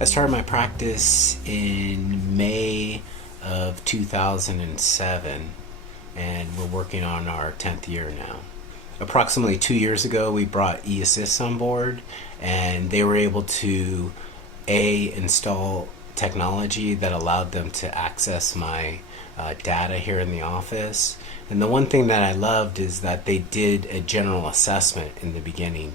I started my practice in May of 2007, and we're working on our 10th year now. Approximately 2 years ago, we brought eAssist on board, and they were able to install technology that allowed them to access my data here in the office. And the one thing that I loved is that they did a general assessment in the beginning,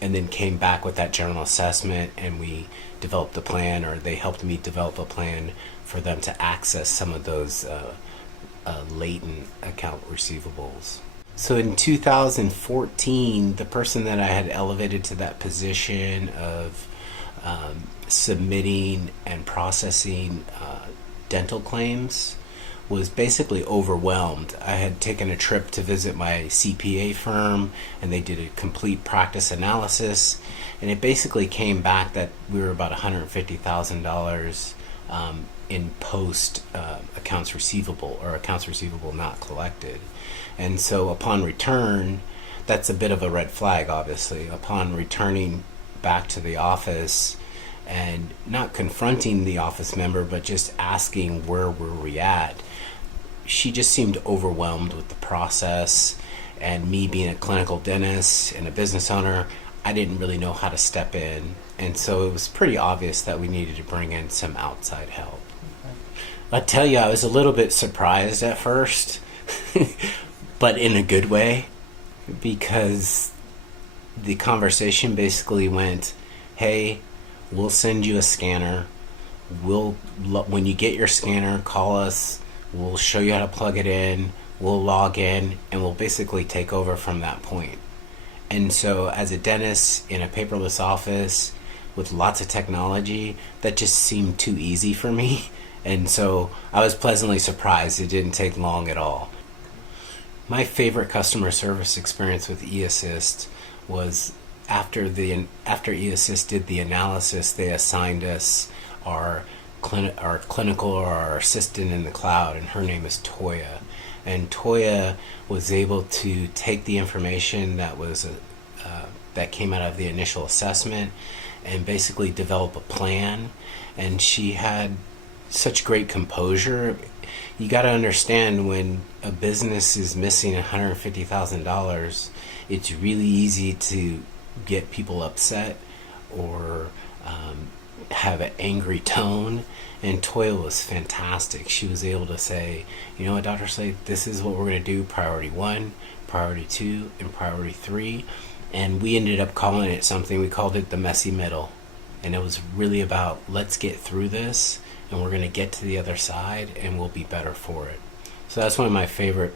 and then came back with that general assessment, and we developed a plan, or they helped me develop a plan for them to access some of those latent account receivables. So in 2014, the person that I had elevated to that position of submitting and processing dental claims was basically overwhelmed. I had taken a trip to visit my CPA firm, and they did a complete practice analysis, and it basically came back that we were about $150,000 in post accounts receivable, or accounts receivable not collected. And so upon return, that's a bit of a red flag, obviously. Upon returning back to the office and not confronting the office member, but just asking where were we at, she just seemed overwhelmed with the process. And me being a clinical dentist and a business owner, I didn't really know how to step in. And so it was pretty obvious that we needed to bring in some outside help. I tell you, I was a little bit surprised at first, but in a good way, because the conversation basically went, hey, we'll send you a scanner. When you get your scanner, call us. We'll show you how to plug it in. We'll log in, and we'll basically take over from that point. And so as a dentist in a paperless office with lots of technology, that just seemed too easy for me. And so I was pleasantly surprised. It didn't take long at all. My favorite customer service experience with eAssist was after eAssist did the analysis, they assigned us our clinical, or our assistant in the cloud, and her name is Toya. And Toya was able to take the information that came out of the initial assessment and basically develop a plan. And she had such great composure. You got to understand, when a business is missing $150,000, it's really easy to get people upset or have an angry tone. And Toya was fantastic. She was able to say, you know what, Dr. Slade, this is what we're going to do. Priority 1, priority 2, and priority 3. And we ended up calling it something. We called it the messy middle. And it was really about, let's get through this, and we're going to get to the other side, and we'll be better for it. So that's one of my favorite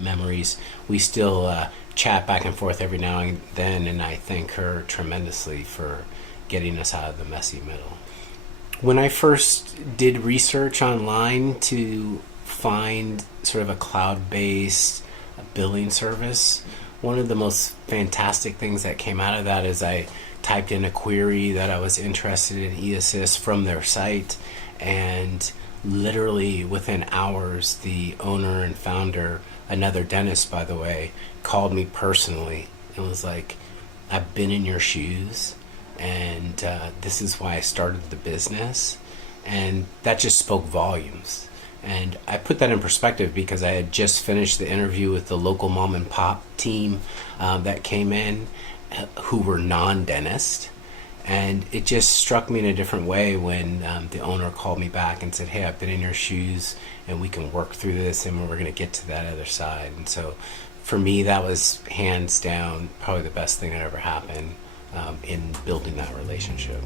memories. We still chat back and forth every now and then, and I thank her tremendously for getting us out of the messy middle. When I first did research online to find sort of a cloud-based billing service, one of the most fantastic things that came out of that is I typed in a query that I was interested in eAssist from their site, and literally within hours, the owner and founder, another dentist by the way, called me personally and was like, I've been in your shoes, and this is why I started the business. And that just spoke volumes. And I put that in perspective because I had just finished the interview with the local mom and pop team that came in, who were non-dentists. And it just struck me in a different way when the owner called me back and said, hey, I've been in your shoes, and we can work through this, and we're going to get to that other side. And so for me, that was hands down probably the best thing that ever happened in building that relationship.